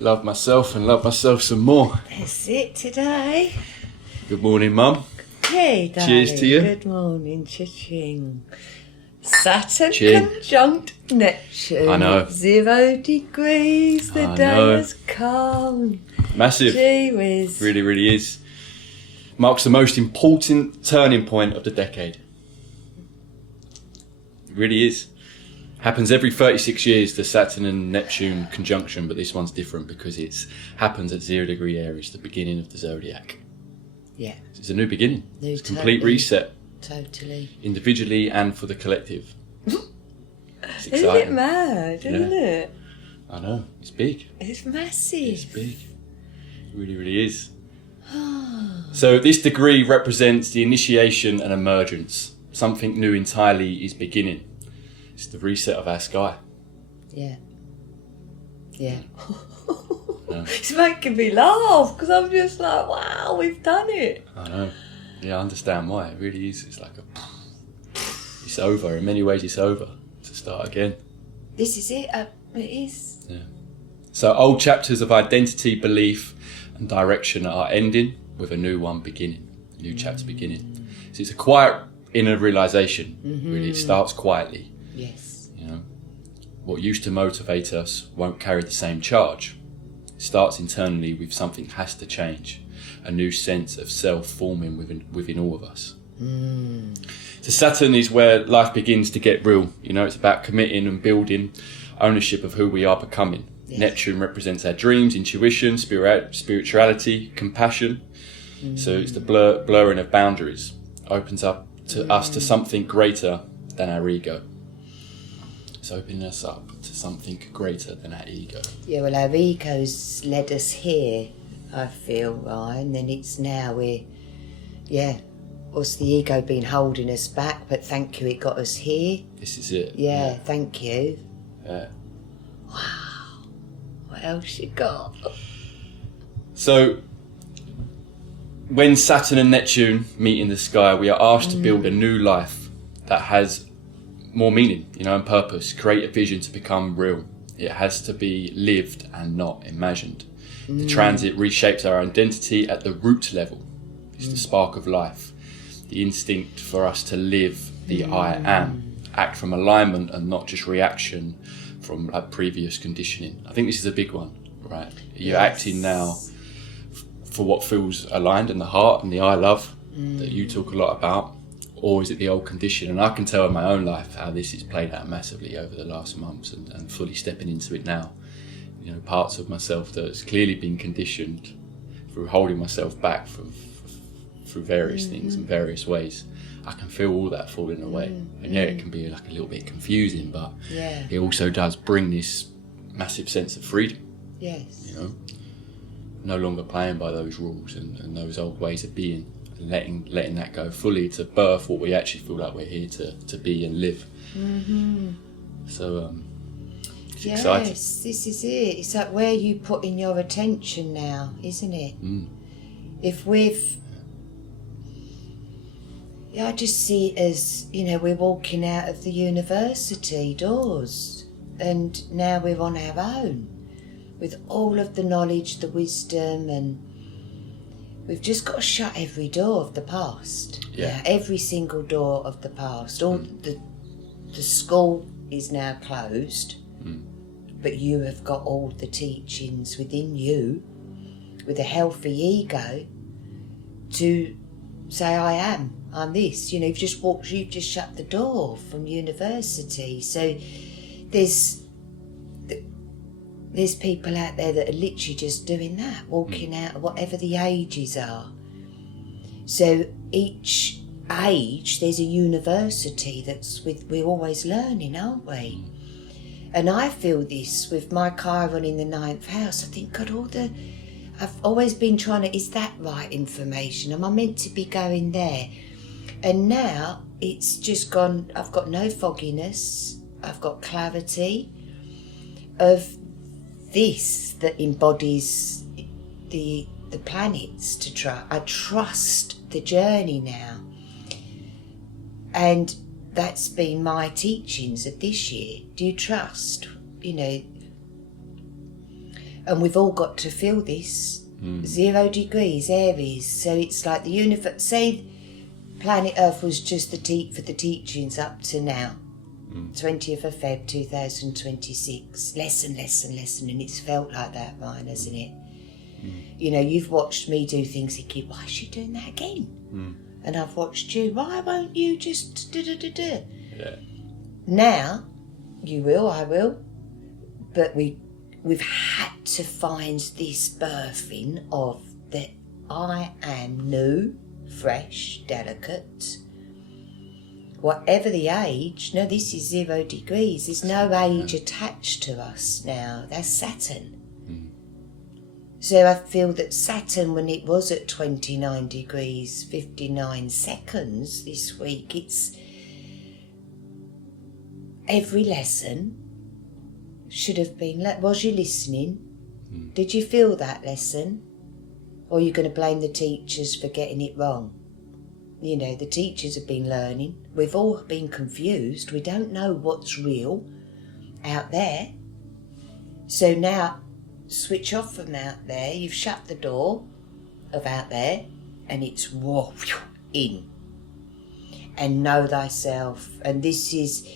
love myself and love myself some more. That's it today. Good morning, Mum. Hey, darling. Cheers to you. Good morning, cha-ching. Saturn Chin. conjunct Neptune. I know. 0 degrees. The I day know. has come. Massive. Gee whiz. Really, really is. Marks the most important turning point of the decade. It really is. Happens every 36 years, the Saturn and Neptune conjunction, but this one's different because it happens at 0 degree Aries, the beginning of the zodiac. Yeah. It's a new beginning. It's a complete Totally. reset, Totally. individually and for the collective. It's Isn't it exciting. mad, isn't it? I know, it's big. It's massive. It's big. It really, really is. So this degree represents the initiation and emergence. Something new entirely is beginning. It's the reset of our sky. Yeah. Yeah. Yeah. It's making me laugh because I'm just like, wow, we've done it. I know. Yeah, I understand why. It really is. It's like it's over. In many ways, it's over. To start again. This is it. It is. Yeah. So old chapters of identity, belief, and direction are ending with a new one beginning. A new chapter beginning. So it's a quiet inner realization. Really, it starts quietly. Yes. You know, what used to motivate us won't carry the same charge. It starts internally with something has to change, a new sense of self forming within all of us. So Saturn is where life begins to get real. You know, it's about committing and building ownership of who we are becoming. Yes. Neptune represents our dreams, intuition, spirituality, compassion. So it's the blurring of boundaries, opens up to us to something greater than our ego. It's opening us up to something greater than our ego. Yeah, well, our ego's led us here, I feel, right? And then it's now what's the ego been holding us back? But thank you, it got us here. This is it. Yeah, thank you. Yeah. Wow. What else you got? So, when Saturn and Neptune meet in the sky, we are asked to build a new life that has more meaning, you know, and purpose. Create a vision to become real. It has to be lived and not imagined. The transit reshapes our identity at the root level. It's the spark of life. The instinct for us to live the I am. Act from alignment and not just reaction from like previous conditioning. I think this is a big one, right? You're acting now for what feels aligned in the heart and the I love that you talk a lot about, or is it the old condition? And I can tell in my own life how this has played out massively over the last months and fully stepping into it now. You know, parts of myself that's clearly been conditioned through holding myself back through various things in various ways. I can feel all that falling away. And yeah, it can be like a little bit confusing, but it also does bring this massive sense of freedom. Yes. You know, no longer playing by those rules and those old ways of being, and letting that go fully to birth what we actually feel like we're here to be and live. So it's exciting. Yes, this is it. It's like where you put in your attention now, isn't it? If I just see it as, you know, we're walking out of the university doors and now we're on our own with all of the knowledge, the wisdom, and we've just got to shut every door of the past. Yeah. Every single door of the past. All the school is now closed, but you have got all the teachings within you with a healthy ego to say, I'm this. You know, you've just shut the door from university. So there's people out there that are literally just doing that, walking out, whatever the ages are. So each age, there's a university we're always learning, aren't we? And I feel this with my Chiron in the 9th house. I think, God, I've always been trying to, is that right information? Am I meant to be going there? And now it's just gone, I've got no fogginess, I've got clarity of this that embodies the planets to try. I trust the journey now. And that's been my teachings of this year. Do you trust? You know, And we've all got to feel this. 0 degrees, Aries. So it's like the universe. Say planet Earth was just for the teachings up to now. 20th of Feb 2026. Lesson. And it's felt like that, Ryan, hasn't it? You know, you've watched me do things thinking, why is she doing that again? And I've watched you, why won't you just do? Yeah. Now, you will, I will. But we've had to find this birthing of that I am new, fresh, delicate. Whatever the age, no, this is 0 degrees. There's no age attached to us now. That's Saturn. So I feel that Saturn, when it was at 29 degrees, 59 seconds this week, it's every lesson should have been, was you listening? Did you feel that lesson? Or are you going to blame the teachers for getting it wrong? You know, the teachers have been learning. We've all been confused. We don't know what's real out there. So now, switch off from out there. You've shut the door of out there, and it's in. And know thyself. And this is,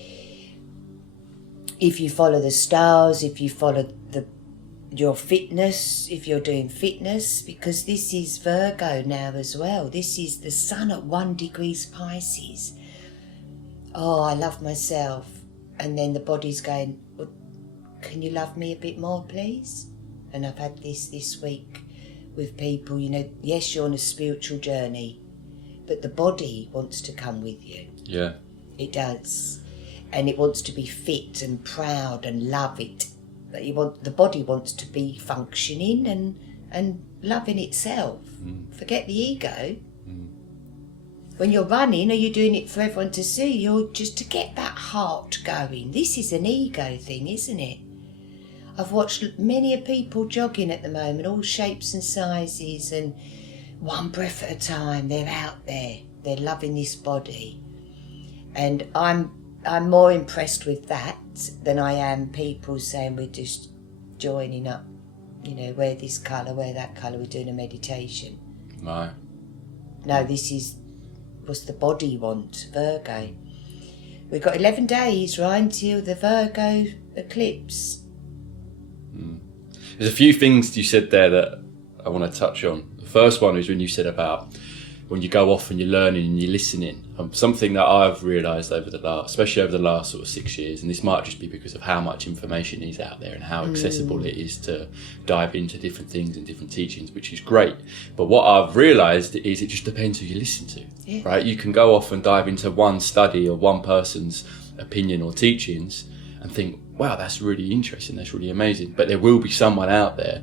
if you follow the stars, if you follow your fitness, if you're doing fitness, because this is Virgo now as well. This is the sun at 1 degrees Pisces. Oh, I love myself. And then the body's going, well, can you love me a bit more, please? And I've had this week with people, you know, yes, you're on a spiritual journey, but the body wants to come with you. Yeah. It does. And it wants to be fit and proud and love it. The body wants to be functioning and loving itself. Forget the ego. When you're running, are you doing it for everyone to see? You're just to get that heart going. This is an ego thing, isn't it? I've watched many people jogging at the moment, all shapes and sizes, and one breath at a time. They're out there. They're loving this body. And I'm more impressed with that than I am people saying we're just joining up, you know, wear this colour, wear that colour, we're doing a meditation. Right. No, this is what's the body want, Virgo. We've got 11 days, right, until the Virgo eclipse. There's a few things you said there that I want to touch on. The first one is when you said about when you go off and you're learning and you're listening. Something that I've realised especially over the last sort of 6 years, and this might just be because of how much information is out there and how accessible it is to dive into different things and different teachings, which is great. But what I've realised is it just depends who you listen to, right? You can go off and dive into one study or one person's opinion or teachings and think, wow, that's really interesting, that's really amazing. But there will be someone out there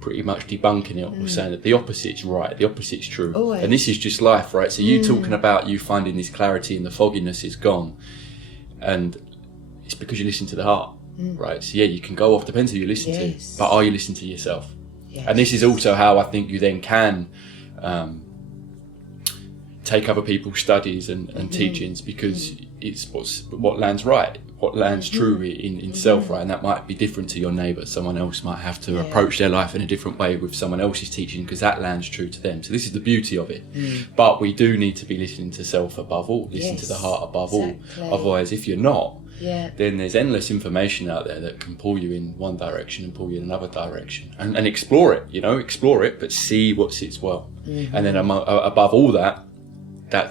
pretty much debunking it or saying that the opposite's right, the opposite's true. Always. And this is just life, right? So you talking about you finding this clarity and the fogginess is gone, and it's because you listen to the heart, right? So yeah, you can go off, depends who you listen to, but are you listening to yourself? Yes. And this is also how I think you then can take other people's studies and teachings, because it's what lands right, what lands true in self, right? And that might be different to your neighbour. Someone else might have to approach their life in a different way with someone else's teaching, because that lands true to them. So this is the beauty of it. But we do need to be listening to self above all, listen to the heart above all. Otherwise, if you're not, then there's endless information out there that can pull you in one direction and pull you in another direction. And explore it, explore it, but see what sits well. And then above all that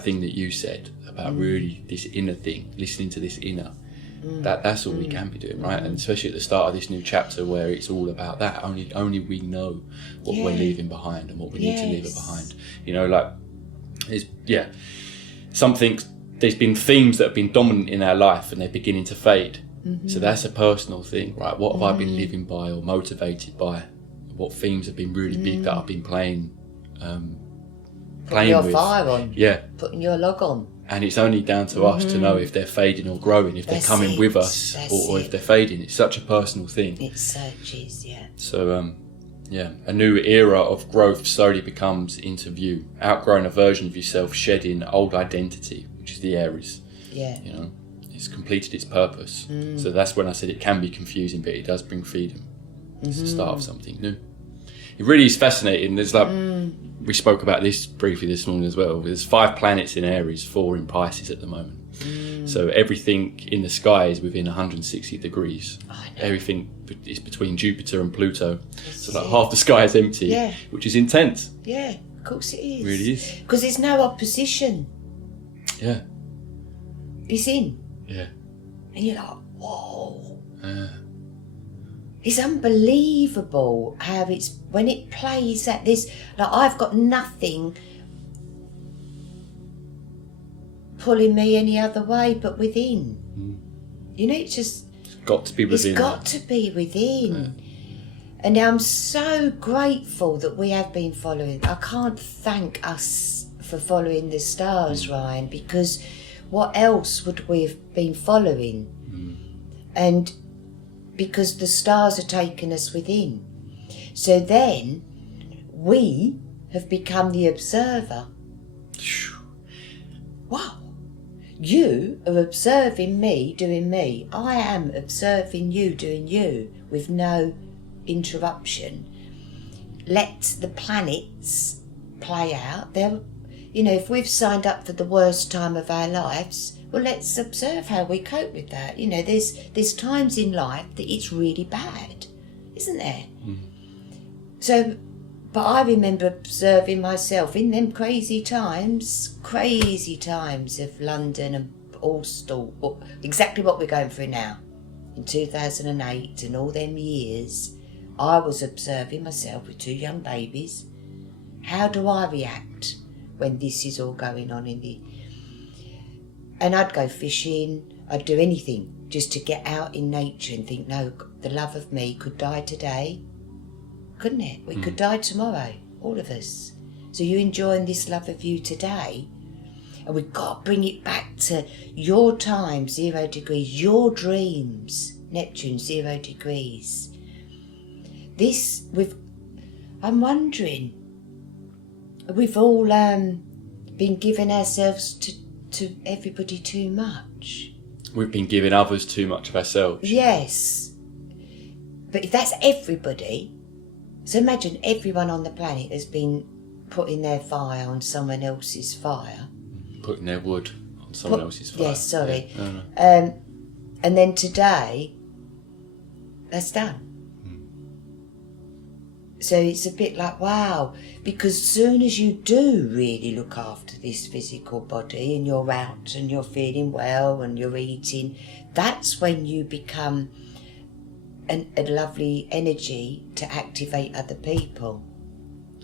thing that you said about really this inner thing, listening to this inner, that's all we can be doing, right? And especially at the start of this new chapter where it's all about that, only we know what we're leaving behind and what we need to leave behind. There's been themes that have been dominant in our life and they're beginning to fade. So that's a personal thing, right? What have I been living by or motivated by? What themes have been really big that I've been playing putting your with? fire on, putting your log on. And it's only down to us to know if they're fading or growing, if they're coming with us or if they're fading. It's such a personal thing. It such is, So, a new era of growth slowly becomes into view. Outgrowing a version of yourself, shedding old identity, which is the Aries. Yeah. It's completed its purpose. So that's when I said it can be confusing, but it does bring freedom. It's the start of something new. It really is fascinating. There's like, we spoke about this briefly this morning as well. There's 5 planets in Aries, 4 in Pisces at the moment. So everything in the sky is within 160 degrees. Everything is between Jupiter and Pluto. So like half the sky is empty, which is intense. Yeah, of course it is. It really is. Because there's no opposition. Yeah. It's in. Yeah. And you're like, whoa. It's unbelievable how it's, when it plays at this, like I've got nothing pulling me any other way but within. You know, it's just... It's got to be within. It's got to be within. And I'm so grateful that we have been following. I can't thank us for following the stars, Ryan, because what else would we have been following? And because the stars are taking us within. So then we have become the observer. Wow. You are observing me doing me. I am observing you doing you with no interruption. Let the planets play out. They'll, you know, if we've signed up for the worst time of our lives, well, let's observe how we cope with that. You know, there's times in life that it's really bad, isn't there? So, but I remember observing myself in them crazy times of London and all exactly what we're going through now. In 2008 and all them years, I was observing myself with 2 young babies. How do I react when this is all going on in the... And I'd go fishing, I'd do anything just to get out in nature and think, no, the love of me could die today, couldn't it? We could die tomorrow, all of us. So you enjoying this love of you today, and we've got to bring it back to your time, 0 degrees, your dreams, Neptune, 0 degrees. I'm wondering, we've all been giving ourselves to everybody too much. We've been giving others too much of ourselves. Yes. But if that's everybody, so imagine everyone on the planet has been putting their fire on someone else's fire. Putting their wood on someone else's fire. Yes, sorry. Yeah. No. And then today, that's done. So it's a bit like, wow, because soon as you do really look after this physical body and you're out and you're feeling well and you're eating, that's when you become a lovely energy to activate other people.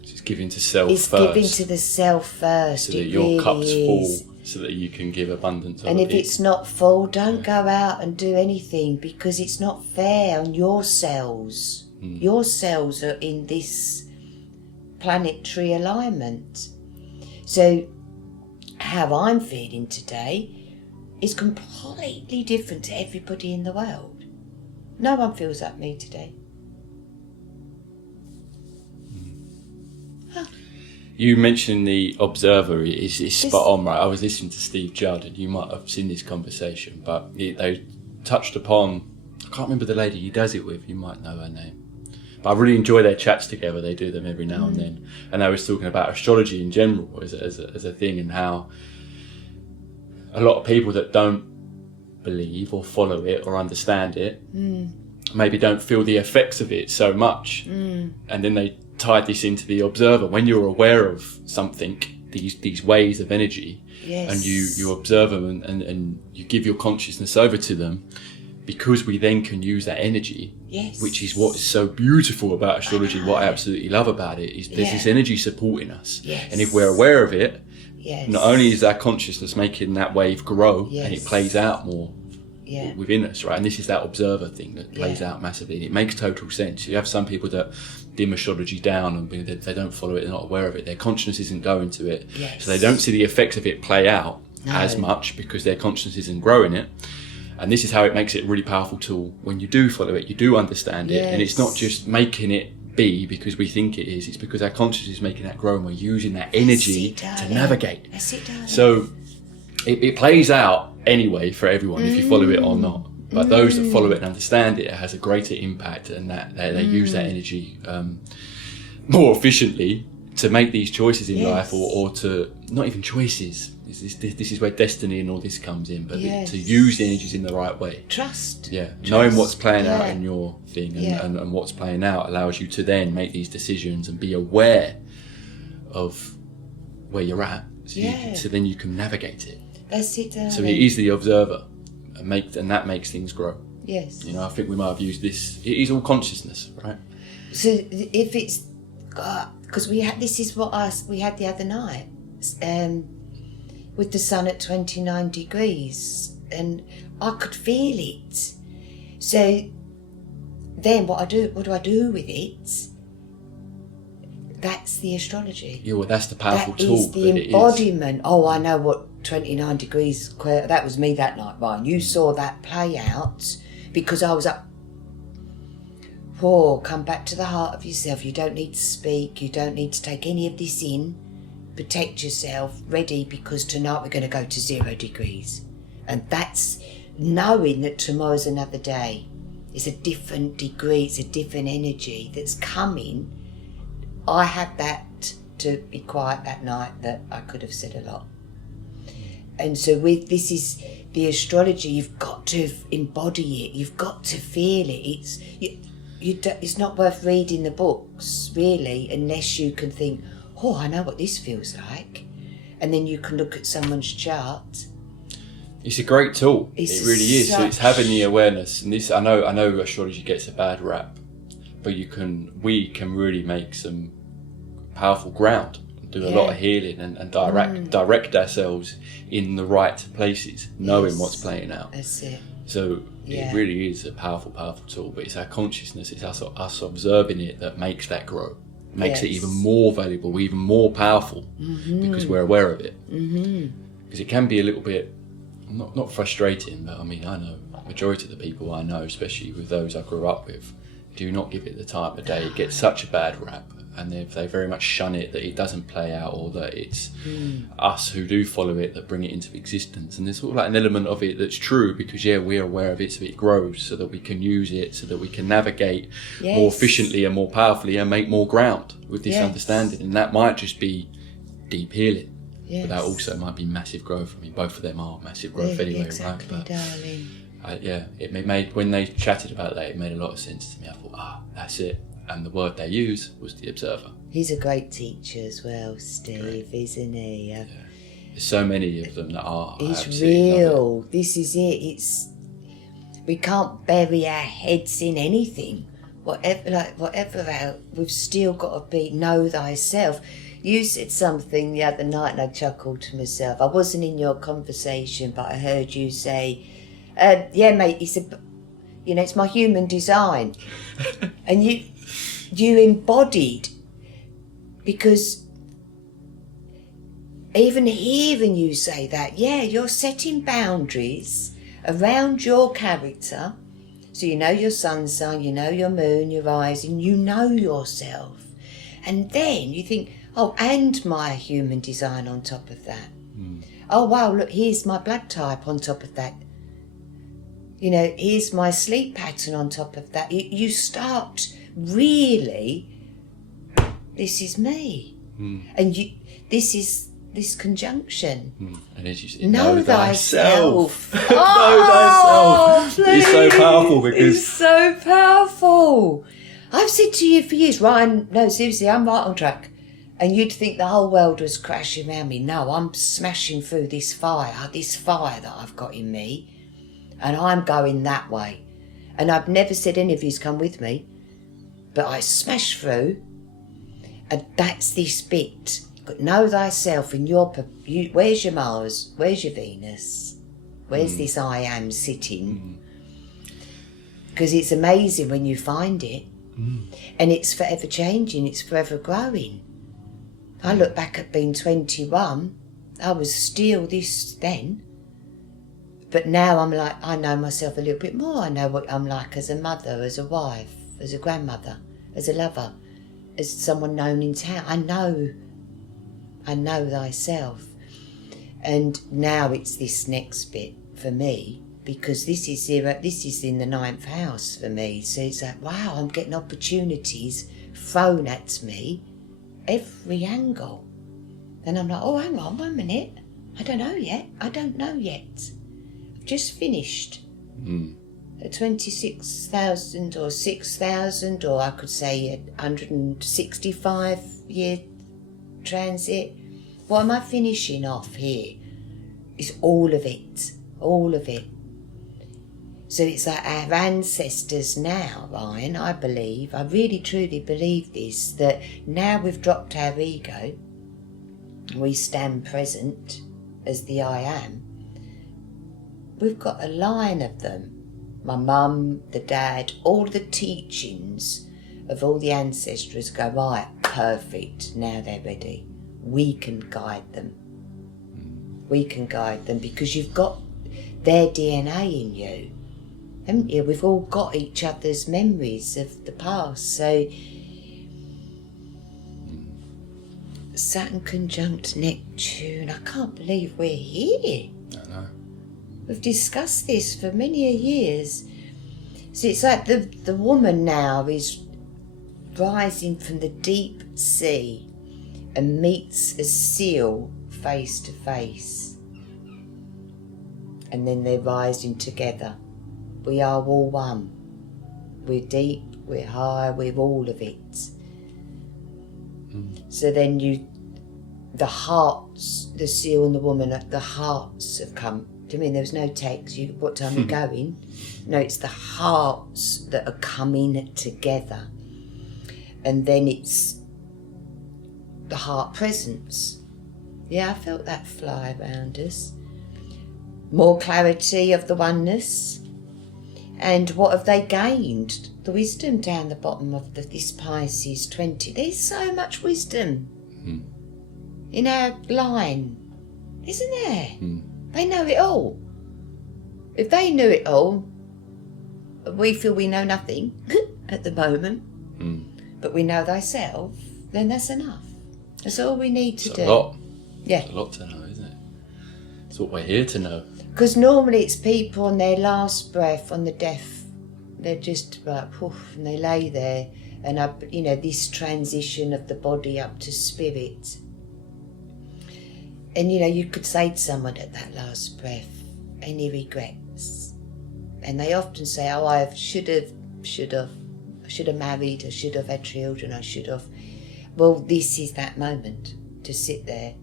It's giving to self it's first. It's giving to the self first. So that it your really cup's is. full, so that you can give abundance to and other if people. it's not full, don't go out and do anything, because it's not fair on your cells. Your cells are in this planetary alignment. So how I'm feeling today is completely different to everybody in the world. No one feels like me today. You mentioned the observer is spot on, right? I was listening to Steve Judd, and you might have seen this conversation, but they touched upon, I can't remember the lady he does it with, you might know her name. But I really enjoy their chats together. They do them every now and then. And I was talking about astrology in general as a thing, and how a lot of people that don't believe or follow it or understand it maybe don't feel the effects of it so much. And then they tied this into the observer. When you're aware of something, these waves of energy, and you observe them and you give your consciousness over to them, because we then can use that energy, which is what is so beautiful about astrology. What I absolutely love about it is there's this energy supporting us. And if we're aware of it, not only is our consciousness making that wave grow, and it plays out more within us, right? And this is that observer thing that plays out massively. And it makes total sense. You have some people that dim astrology down and they don't follow it, they're not aware of it. Their consciousness isn't going to it. So they don't see the effects of it play out as much, because their consciousness isn't growing it. And this is how it makes it a really powerful tool. When you do follow it, you do understand it, and it's not just making it be because we think it is. It's because our consciousness is making that grow, and we're using that energy to navigate. So it plays out anyway for everyone, if you follow it or not. But those that follow it and understand it, it has a greater impact, and that they use that energy more efficiently to make these choices in life, or to not even choices. This is where destiny and all this comes in, but to use the energies in the right way. Trust. Knowing what's playing out in your thing and what's playing out allows you to then make these decisions and be aware of where you're at, so then you can navigate it. That's it, darling. So it is the observer, and that makes things grow. Yes. You know, I think we might have used this. It is all consciousness, right? So if it's, because we had we had the other night, with the sun at 29 degrees, and I could feel it. So then what do I do with it? That's the astrology. Yeah, well, that's the powerful tool. That is the embodiment. Oh, I know what 29 degrees, that was me that night, Ryan. You saw that play out because I was up. Come back to the heart of yourself. You don't need to speak. You don't need to take any of this in. Protect yourself, ready, because tonight we're going to go to 0 degrees. And that's knowing that tomorrow's another day. It's a different degree, it's a different energy that's coming. I had that to be quiet that night, that I could have said a lot. And so with this is the astrology, you've got to embody it, you've got to feel it. It's not worth reading the books, really, unless you can think, oh, I know what this feels like. And then you can look at someone's chart. It's a great tool. It really is. So it's having the awareness. And this, I know astrology gets a bad rap, but we can really make some powerful ground, do a lot of healing, and direct ourselves in the right places, knowing what's playing out. That's it. So it really is a powerful tool, but it's our consciousness, it's us observing it that makes that grow, makes it even more valuable, even more powerful, because we're aware of it. Because it can be a little bit, not frustrating, but I mean, I know majority of the people I know, especially with those I grew up with, do not give it the time of day. It gets such a bad rap, and they very much shun it, that it doesn't play out, or that it's us who do follow it that bring it into existence. And there's sort of like an element of it that's true, because we're aware of it, so it grows, so that we can use it, so that we can navigate more efficiently and more powerfully and make more ground with this understanding. And that might just be deep healing, but that also might be massive growth. I mean, both of them are massive growth anyway, exactly, right? But darling. It made, when they chatted about that, it made a lot of sense to me. I thought, that's it. And the word they used was the observer. He's a great teacher as well, Steve, isn't he? There's so many of them that are. It's real. This is it. We can't bury our heads in anything. Whatever we've still got to know thyself. You said something the other night, and I chuckled to myself. I wasn't in your conversation, but I heard you say, mate, he said, it's my human design. And you embodied, because even hearing you say that, you're setting boundaries around your character. So you know your sun sign, you know your moon, your rising, you know yourself. And then you think, and my human design on top of that. Oh, wow, look, here's my blood type on top of that. Here's my sleep pattern on top of that. You start really, this is me. And this is this conjunction. And as you said, know thyself. Know thyself. It's so powerful, because it's so powerful. I've said to you for years, Ryan, no, seriously, I'm right on track. And you'd think the whole world was crashing around me. No, I'm smashing through this fire that I've got in me. And I'm going that way. And I've never said any of you's come with me. But I smash through. And that's this bit. Know thyself in where's your Mars? Where's your Venus? Where's this I am sitting? Because it's amazing when you find it. And it's forever changing. It's forever growing. I look back at being 21. I was still this then. But now I'm like, I know myself a little bit more. I know what I'm like as a mother, as a wife, as a grandmother, as a lover, as someone known in town. I know thyself. And now it's this next bit for me, because this is zero. This is in the 9th house for me. So it's like, wow, I'm getting opportunities thrown at me every angle. And I'm like, oh, hang on 1 minute. I don't know yet. I've just finished a 26,000 or 6,000, or I could say a 165 year transit. What am I finishing off here? It's all of it. So it's like our ancestors now, Ryan, I believe, I really truly believe this, that now we've dropped our ego, we stand present as the I am, we've got a line of them. My mum, the dad, all the teachings of all the ancestors go, right, perfect, now they're ready. We can guide them. Because you've got their DNA in you, haven't you? We've all got each other's memories of the past. So Saturn conjunct Neptune, I can't believe we're here. I know. We've discussed this for many years. So it's like the woman now is rising from the deep sea and meets a seal face to face. And then they're rising together. We are all one. We're deep, we're high, we're all of it. So then the hearts, the seal and the woman, the hearts have come. Do you mean there was no text? What time are you going? No, it's the hearts that are coming together. And then it's the heart presence. Yeah, I felt that fly around us. More clarity of the oneness. And what have they gained? The wisdom down the bottom of this Pisces 20. There's so much wisdom in our line, isn't there? They know it all. If they knew it all, we feel we know nothing at the moment, but we know thyself, then that's enough. That's all we need to do. It's a lot. Yeah. It's a lot to know, isn't it? It's what we're here to know. Because normally it's people on their last breath, on the death, they're just like, poof, and they lay there. And, this transition of the body up to spirit. And, you could say to someone at that last breath, any regrets? And they often say, oh, I should have married, I should have had children, I should have. Well, this is that moment to sit there.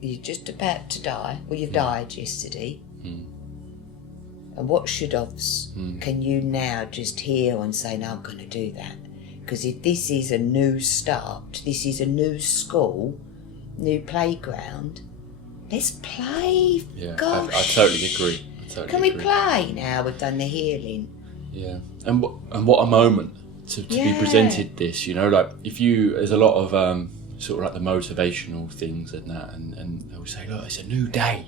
You're just about to die. Well, you've died yesterday. And what should-haves can you now just hear and say, no, I'm going to do that? Because if this is a new start, this is a new school, new playground, let's play. Yeah, gosh. I totally agree. Can we play now? We've done the healing. Yeah, and what a moment to be presented this, like there's a lot of sort of like the motivational things and that, and they'll say, look, it's a new day.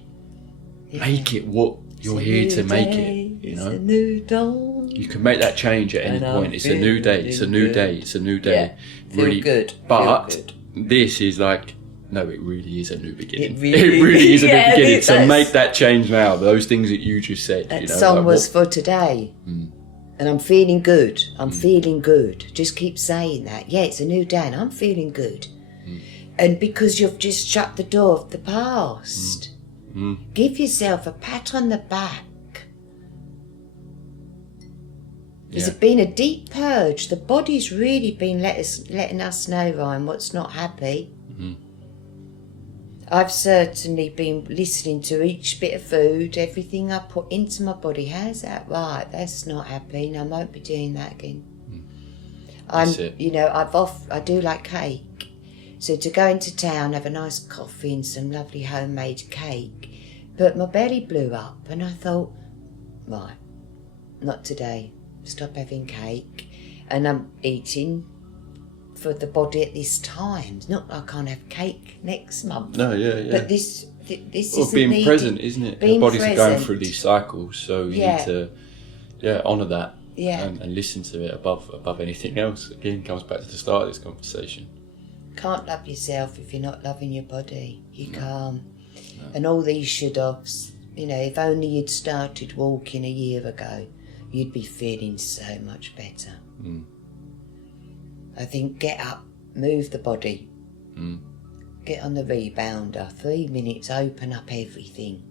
Yeah. Make it what you're here to make it, It's a new dawn. You can make that change at any point. It's a new day. It's a new day. It's a new day. Yeah. Feel good. But this is like, no, it really is a new beginning. It really is a new beginning. So make that change now. Those things that you just said. That song was for today. And I'm feeling good. I'm feeling good. Just keep saying that. Yeah, it's a new day and I'm feeling good. And because you've just shut the door of the past, give yourself a pat on the back. There's been a deep purge. The body's really been letting us know, Ryan, what's not happy. I've certainly been listening to each bit of food, everything I put into my body. How's that? Right, that's not happy. And I won't be doing that again. I do like cake. So to go into town, have a nice coffee and some lovely homemade cake. But my belly blew up and I thought, right, not today. Stop having cake. And I'm eating for the body at this time. It's not I can't have cake next month. No, yeah. But this is being present, isn't it? Being Our bodies present. are going through these cycles, so you need to honour that and listen to it above anything else. Again, comes back to the start of this conversation. Can't love yourself if you're not loving your body. You can't. No. And all these should-haves, You know, if only you'd started walking a year ago, you'd be feeling so much better. I think get up, move the body, get on the rebounder, 3 minutes, open up everything,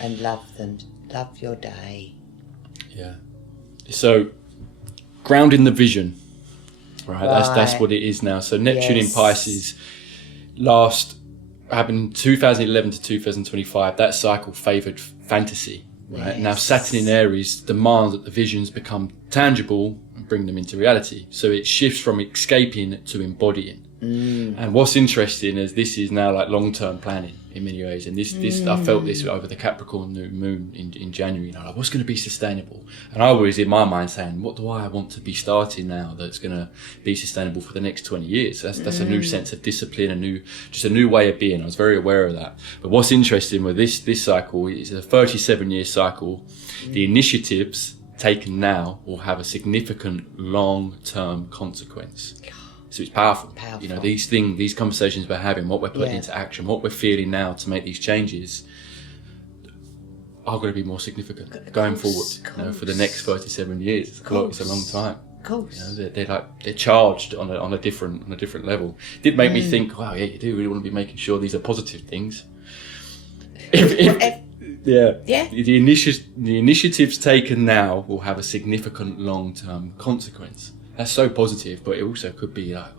and love them, love your day. Yeah. So, grounding the vision, right? That's what it is now. So Neptune in Pisces happened 2011 to 2025. That cycle favoured fantasy, right? Now Saturn in Aries demands that the visions become tangible and bring them into reality. So it shifts from escaping to embodying. And what's interesting is this is now like long-term planning in many ways, and this I felt this over the Capricorn new moon in January. You know, like, what's going to be sustainable? And I was in my mind saying, what do I want to be starting now that's going to be sustainable for the next 20 years? That's a new sense of discipline, just a new way of being. I was very aware of that. But what's interesting with this cycle is a 37-year cycle. The initiatives taken now will have a significant long-term consequence. So it's powerful. You know, these conversations we're having, what we're putting into action, what we're feeling now to make these changes are going to be more significant going forward. You know, for the next 37 years. It's a long time. Of course. You know, they're charged on a different level. It did make me think, wow, yeah, you do really want to be making sure these are positive things. The initiatives taken now will have a significant long-term consequence. That's so positive, but it also could be like...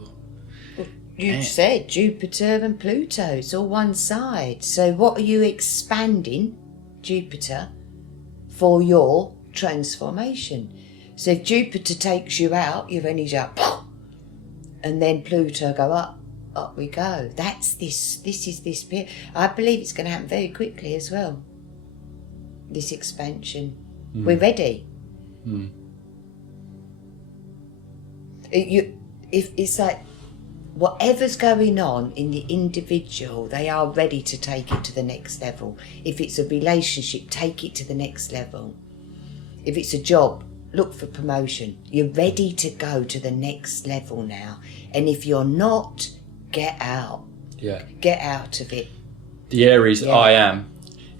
You said Jupiter and Pluto, it's all one side. So what are you expanding, Jupiter, for your transformation? So if Jupiter takes you out, your energy up, and then Pluto go up we go. This is this period. I believe it's going to happen very quickly as well. This expansion. We're ready. If it's like whatever's going on in the individual, they are ready to take it to the next level. If it's a relationship, take it to the next level. If it's a job, look for promotion. You're ready to go to the next level now. And if you're not, get out. Get out of it. The Aries I am.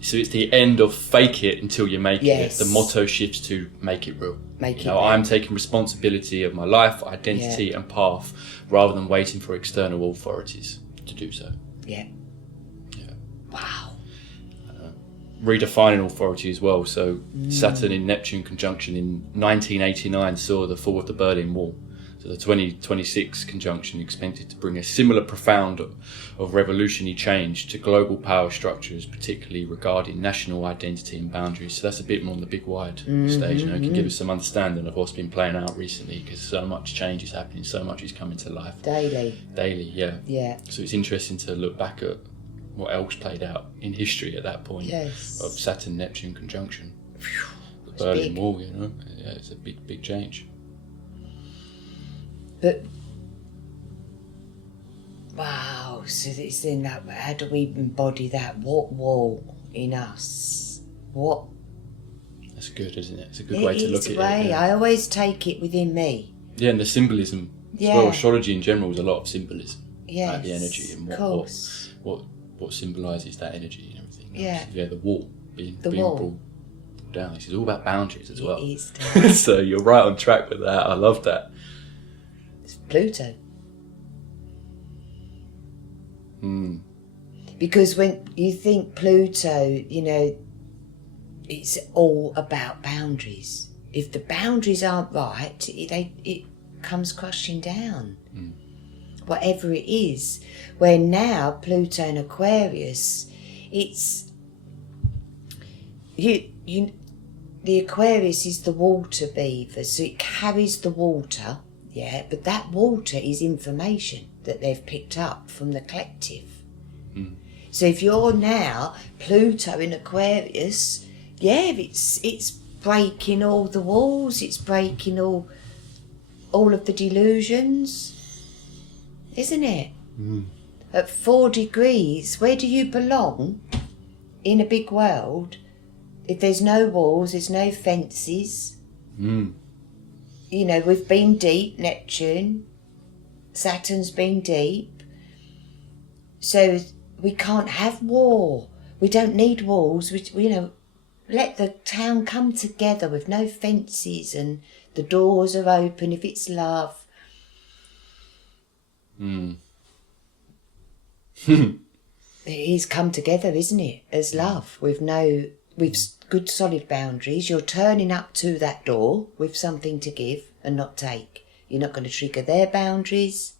So it's the end of fake it until you make it. The motto shifts to make it real. I'm taking responsibility of my life, identity and path rather than waiting for external authorities to do so. Wow. Redefining authority as well. So Saturn in Neptune conjunction in 1989 saw the fall of the Berlin Wall. So the 2026 conjunction expected to bring a similar profound of revolutionary change to global power structures, particularly regarding national identity and boundaries. So that's a bit more on the big wide stage. You know, it can give us some understanding of what's been playing out recently, because so much change is happening, so much is coming to life. Daily, yeah. So it's interesting to look back at what else played out in history at that point of Saturn Neptune conjunction. The Berlin Wall, you know, it's a big change. But wow, so it's in that. How do we embody that? What wall in us? What? That's good, isn't it? It's a good way to look at it. Yeah. I always take it within me. Yeah, and the symbolism. Yeah. Well, astrology in general is a lot of symbolism. Yes. Like the energy and what symbolises that energy and everything. Yeah. Yeah, the wall being brought down. This is all about boundaries as well. It is. So you're right on track with that. I love that. Pluto. Because when you think Pluto, you know, it's all about boundaries. If the boundaries aren't right, it comes crashing down. Whatever it is. Where now Pluto in Aquarius, it's the Aquarius is the water beaver, so it carries the water. Yeah, but that water is information that they've picked up from the collective. So if you're now Pluto in Aquarius, it's breaking all the walls, it's breaking all of the delusions, isn't it? At 4 degrees, where do you belong in a big world if there's no walls, there's no fences? You know, we've been deep, Neptune. Saturn's been deep. So we can't have war. We don't need walls. Let the town come together with no fences, and the doors are open if it's love. It is come together, isn't it, as love, with good solid boundaries. You're turning up to that door with something to give and not take. You're not going to trigger their boundaries,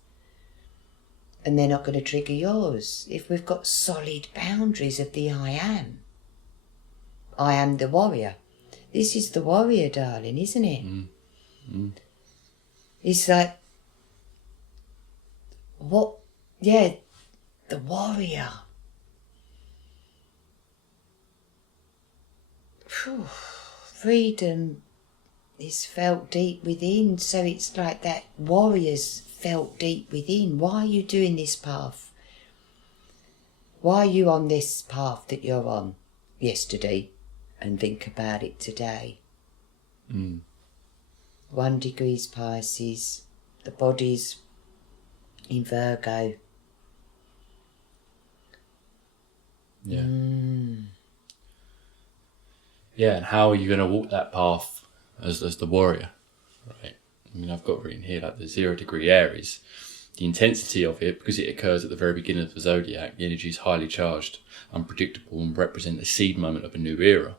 and they're not going to trigger yours. If we've got solid boundaries of the I am the warrior. This is the warrior, darling, isn't it? It's like, the warrior. Whew. Freedom is felt deep within, so it's like that warrior's felt deep within. Why are you doing this path? Why are you on this path that you're on yesterday, and think about it today? 1 degree Pisces, the body's in Virgo. Yeah. Yeah, and how are you going to walk that path as the warrior, right? I mean, I've got written here like the 0 degree Aries. The intensity of it, because it occurs at the very beginning of the zodiac, the energy is highly charged, unpredictable, and represent the seed moment of a new era.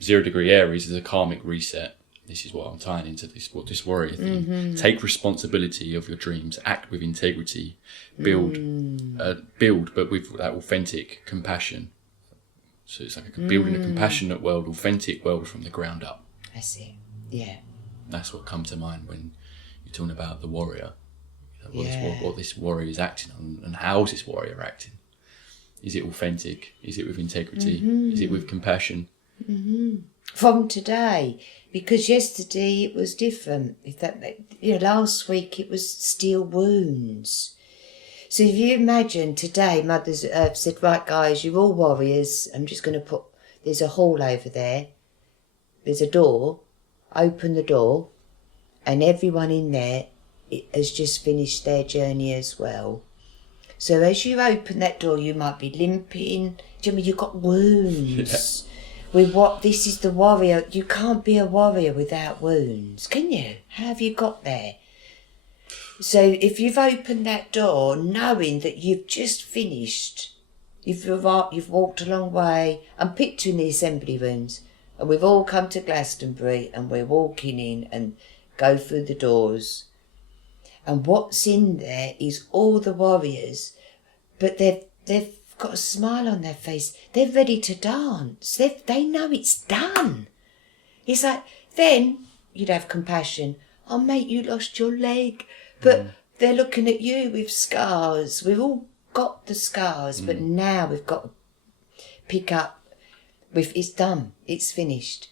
0 degree Aries is a karmic reset. This is what I'm tying into this warrior thing. Take responsibility of your dreams, act with integrity, build, but with that authentic compassion. So it's like building a compassionate world, authentic world from the ground up. That's it. Yeah. That's what comes to mind when you're talking about the warrior. What this warrior is acting on, and how is this warrior acting? Is it authentic? Is it with integrity? Is it with compassion? From today, because yesterday it was different. Last week it was still wounds. So if you imagine today, Mother's Earth said, right guys, you're all warriors. I'm just going to there's a hall over there. There's a door. Open the door. And everyone in there has just finished their journey as well. So as you open that door, you might be limping. Do you mean you've got wounds? Yeah. This is the warrior. You can't be a warrior without wounds, can you? How have you got there? So if you've opened that door knowing that you've just finished, you've walked a long way. I'm picturing the assembly rooms, and we've all come to Glastonbury, and we're walking in and go through the doors. And what's in there is all the warriors, but they've got a smile on their face. They're ready to dance. They know it's done. It's like, then you'd have compassion. Oh, mate, you lost your leg. But they're looking at you with scars. We've all got the scars, but now we've got to pick up with, it's done. It's finished.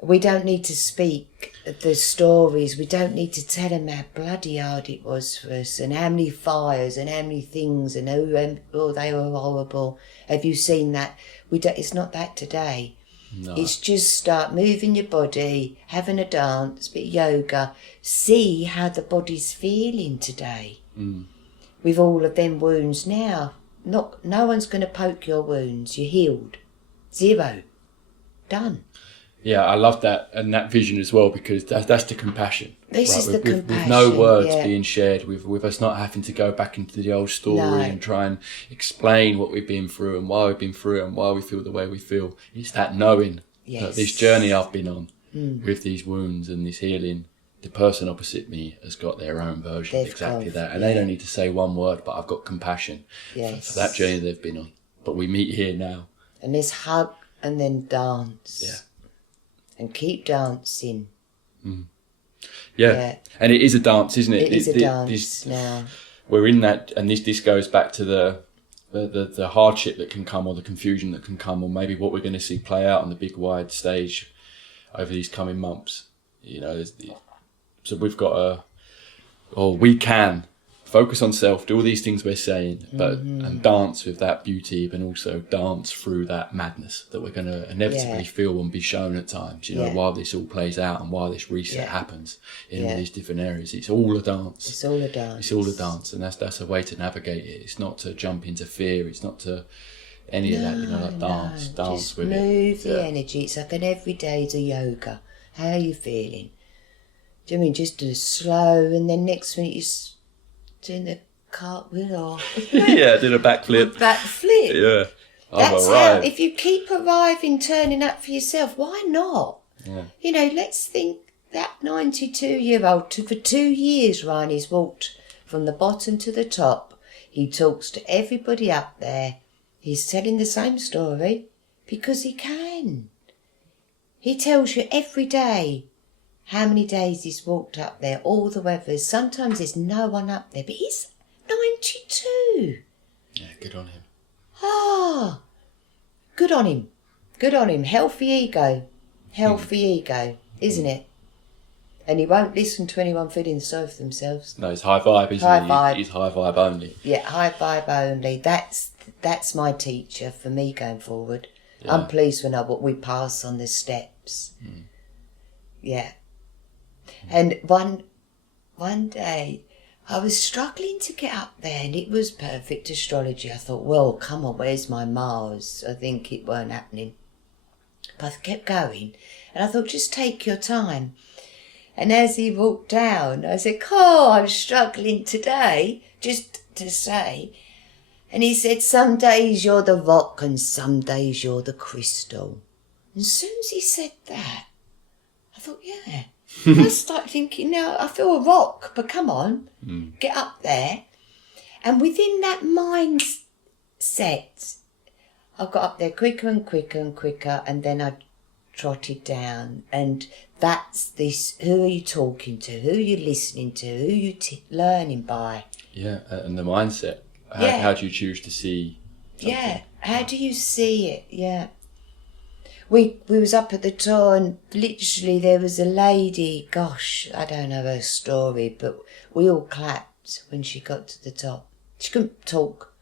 We don't need to speak the stories. We don't need to tell them how bloody hard it was for us, and how many fires and how many things, and oh they were horrible. Have you seen that? It's not that today. No. It's just start moving your body, having a dance, bit of yoga. See how the body's feeling today. With all of them wounds now. No one's going to poke your wounds. You're healed. 0. Done. Yeah, I love that, and that vision as well, because that's the compassion. This is the compassion. With no words being shared, with us not having to go back into the old story and try and explain what we've been through and why we've been through it and why we feel the way we feel. It's that knowing that this journey I've been on with these wounds and this healing, the person opposite me has got their own version of exactly that. And they don't need to say one word, but I've got compassion for that journey they've been on. But we meet here now. And this hug and then dance. Yeah. And keep dancing. Yeah, and it is a dance, isn't it? It is a dance now. We're in that, and this goes back to the hardship that can come, or the confusion that can come, or maybe what we're going to see play out on the big wide stage over these coming months. So we've got we can focus on self, do all these things we're saying, but and dance with that beauty, but also dance through that madness that we're going to inevitably feel and be shown at times, while this all plays out and while this reset happens in all these different areas. It's all a dance. It's all a dance. It's all a dance, and that's a way to navigate it. It's not to jump into fear. It's not to any of that, you know, like dance just with it. move the energy. It's like an everyday to yoga. How are you feeling? Do you know what I mean? Just do slow, and then next minute you're doing the cartwheel or Yeah, did a backflip. Yeah. That's how, if you keep arriving, turning up for yourself, why not? Yeah. You know, let's think that 92-year-old, for 2 years, Ryan, he's walked from the bottom to the top. He talks to everybody up there. He's telling the same story because he can. He tells you every day how many days he's walked up there, all the weathers. Sometimes there's no one up there, but he's 92. Yeah, good on him. Ah, good on him. Good on him. Healthy ego. Healthy ego, isn't it? And he won't listen to anyone feeling sorry for themselves. No, he's high vibe, isn't he? Vibe. He's high vibe only. Yeah, high vibe only. That's my teacher for me going forward. Yeah. I'm pleased when we pass on the steps. Yeah. And one day I was struggling to get up there, and it was perfect astrology. I thought, well, come on, where's my Mars? I think it weren't happening. But I kept going, and I thought, just take your time. And as he walked down, I said, oh, I'm struggling today, just to say. And he said, some days you're the rock and some days you're the crystal. And as soon as he said that, I thought, yeah. I started thinking, now I feel a rock, but come on, get up there. And within that mindset, I got up there quicker and quicker and quicker, and then I trotted down. And that's this, who are you talking to? Who are you listening to? Who are you learning by? Yeah, and the mindset. How do you choose to see something? Yeah, how do you see it? Yeah. We was up at the door, and literally there was a lady, gosh, I don't know her story, but we all clapped when she got to the top. She couldn't talk.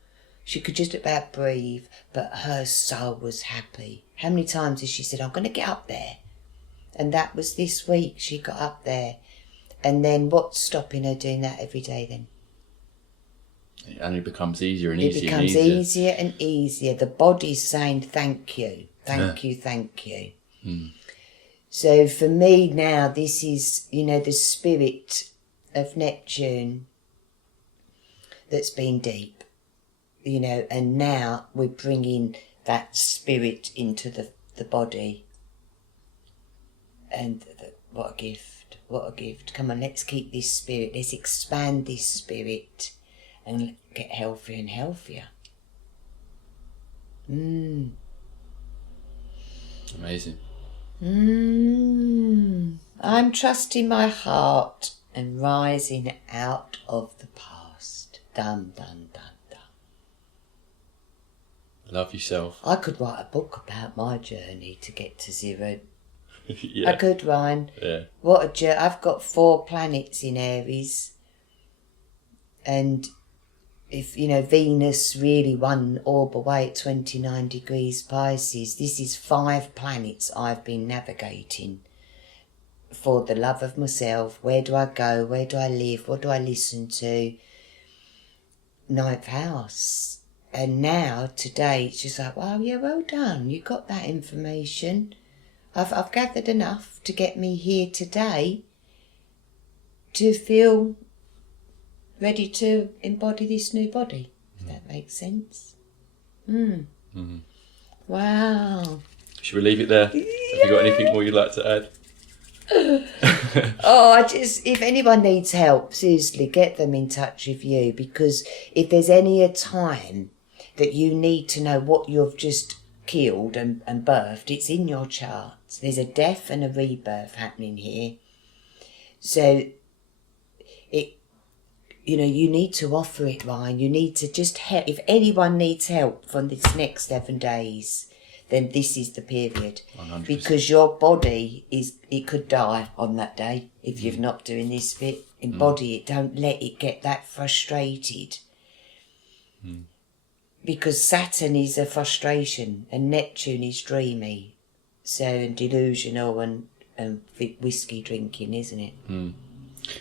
She could just about breathe, but her soul was happy. How many times has she said, I'm going to get up there? And that was this week, she got up there. And then what's stopping her doing that every day then? It only becomes easier and It easier becomes and easier. easier and easier. The body's saying thank you. Thank you, thank you. So for me now, this is, the spirit of Neptune that's been deep, and now we're bringing that spirit into the body. And what a gift, what a gift. Come on, let's keep this spirit, let's expand this spirit and get healthier and healthier. Amazing. I'm trusting my heart and rising out of the past. Dun, dun, dun, dun. Love yourself. I could write a book about my journey to get to zero. Yeah. I could, Ryan. Yeah. What a journey. I've got 4 planets in Aries. And if, Venus really one orb away at 29 degrees Pisces, this is 5 planets I've been navigating for the love of myself. Where do I go? Where do I live? What do I listen to? 9th house. And now, today, it's just like, wow, yeah, well done. You got that information. I've gathered enough to get me here today to feel ready to embody this new body, if that makes sense. Wow. Should we leave it there? Have you got anything more you'd like to add? If anyone needs help, seriously, get them in touch with you, because if there's any a time that you need to know what you've just killed and birthed, it's in your charts. There's a death and a rebirth happening here. So you need to offer it, Ryan. You need to just help. If anyone needs help from this next 7 days, then this is the period. 100%. Because your body it could die on that day if you're not doing this bit. Embody it. Don't let it get that frustrated. Because Saturn is a frustration and Neptune is dreamy. So, and delusional and whiskey drinking, isn't it?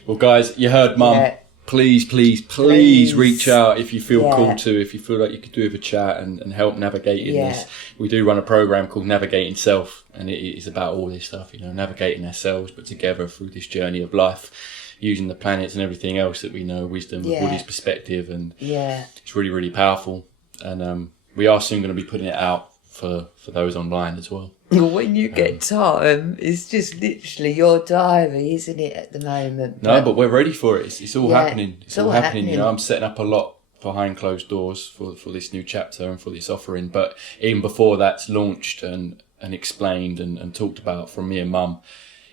Well, guys, you heard Mum. Yeah. please reach out if you feel called to, if you feel like you could do with a chat and help navigating this. We do run a program called Navigating Self, and it is about all this stuff, you know, navigating ourselves, but together through this journey of life, using the planets and everything else that we know, wisdom, Buddhist perspective, and it's really, really powerful. And we are soon going to be putting it out for those online as well. When you get time, it's just literally your diary, isn't it, at the moment? No, but we're ready for it. It's all happening. It's all happening. You know, I'm setting up a lot behind closed doors for this new chapter and for this offering. But even before that's launched and explained and talked about from me and Mum,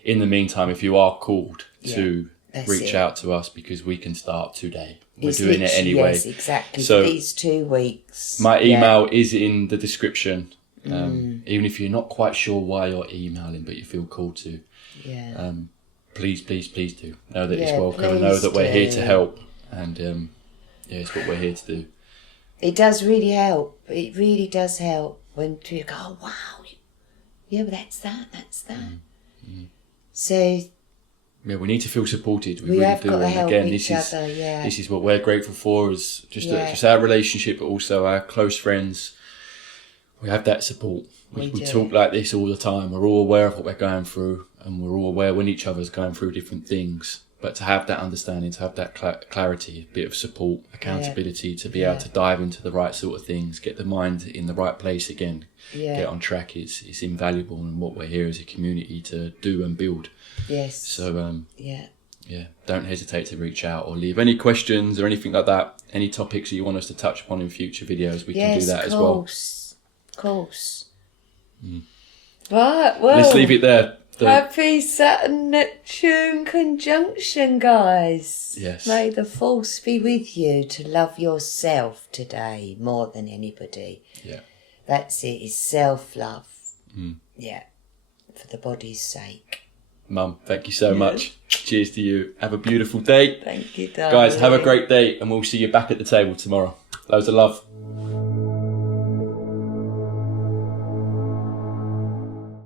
in the meantime, if you are called to reach out to us, because we can start today. We're doing it anyway. Yes, exactly. So for these 2 weeks. My email is in the description. Even if you're not quite sure why you're emailing, but you feel called to, please do know that it's welcome, and know that we're here to help, and it's what we're here to do. It does really help. It really does help when you go, oh, wow, but that's that. So we need to feel supported. We really have do. Got to help again, each other. This is what we're grateful for, is just our relationship, but also our close friends. We have that support. We talk like this all the time. We're all aware of what we're going through, and we're all aware when each other's going through different things. But to have that understanding, to have that clarity, a bit of support, accountability, to be able to dive into the right sort of things, get the mind in the right place again, get on track, it's invaluable, and what we're here as a community to do and build. Yes. So, don't hesitate to reach out or leave any questions or anything like that. Any topics that you want us to touch upon in future videos, we can do that as well. Of course. Right, well, let's leave it there. Happy Saturn Neptune conjunction, guys. Yes. May the force be with you to love yourself today more than anybody. Yeah. That's it, is self-love. Yeah, for the body's sake. Mum, thank you so much. Cheers to you. Have a beautiful day. Thank you, darling. Guys, have a great day, and we'll see you back at the table tomorrow. Loads of love.